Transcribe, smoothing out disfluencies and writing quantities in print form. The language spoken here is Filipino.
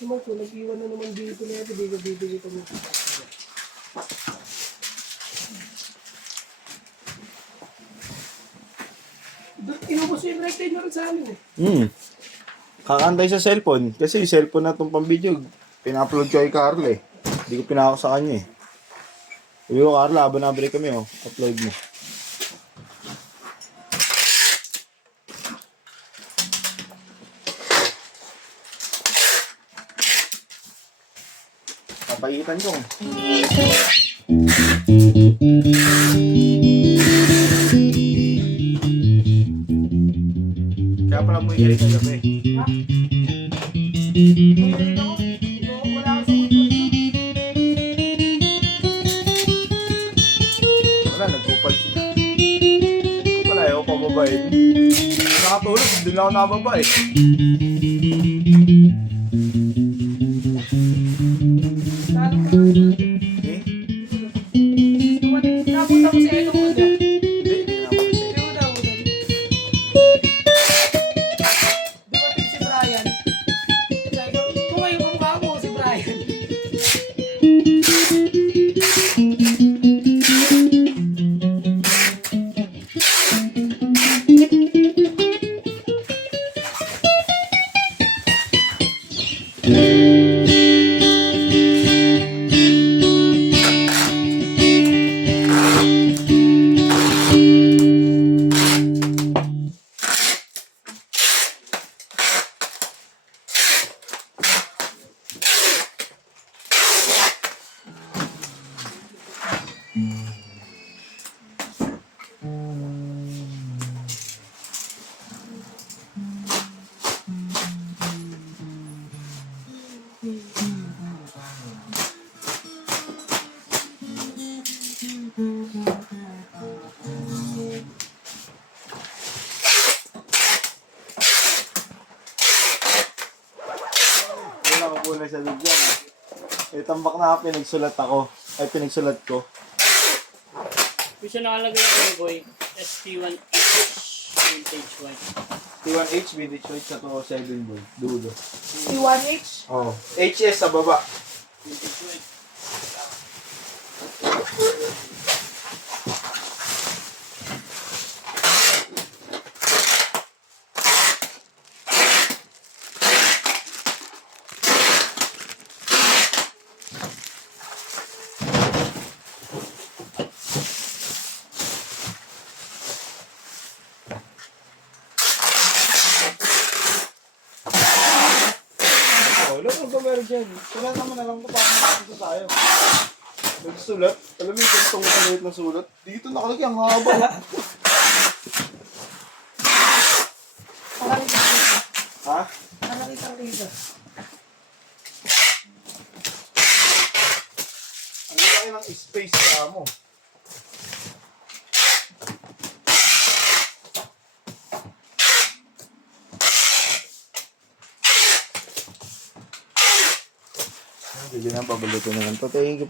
Naman ko, nag-iwan na naman dito na ito. Dito mo. Inubos yung rectain na rin sa amin eh. Kakantay sa cellphone. Kasi yung cellphone na itong pang-video, pina-upload ko kay Carl eh. Hindi ko pinako sa kanya eh. Sabi ko, Carl, habang na-break kami oh. Upload mo. Papaitan ko. Kaya pala mo yung sa gabi. Ha? Wala ako sa Wala, nagkupal siya. Nagkupal ayaw pababain. Nakatulog, hindi na ako nababa eh. Eh? Napunta ko sa ito muna. Hindi naman kasi. Dumating si Brian. Sabi ko, kung kayo kamukha mo si Brian. Wala ko po na sa bigyan. Eh, tambak na ako, pinagsulat ako. Ay, pinagsulat ko. Gusto nakalagay ako boy, ST1H vintage white. T1H, vintage white sa to 7 boy. Dudo. Si 1H. Oh. HS sa baba. Vintage white. Oh, alam mo ba meron dyan? Sulat naman na lang ko paano nakakita tayo. Nagsulat? Alam mo yung ganitong maliit na sulat? Dito nakalagay ang haba. Ha? Nakakita dito. Ang laki ng space ka mo. Hindi na, pabaluto na lang to. Thank you po.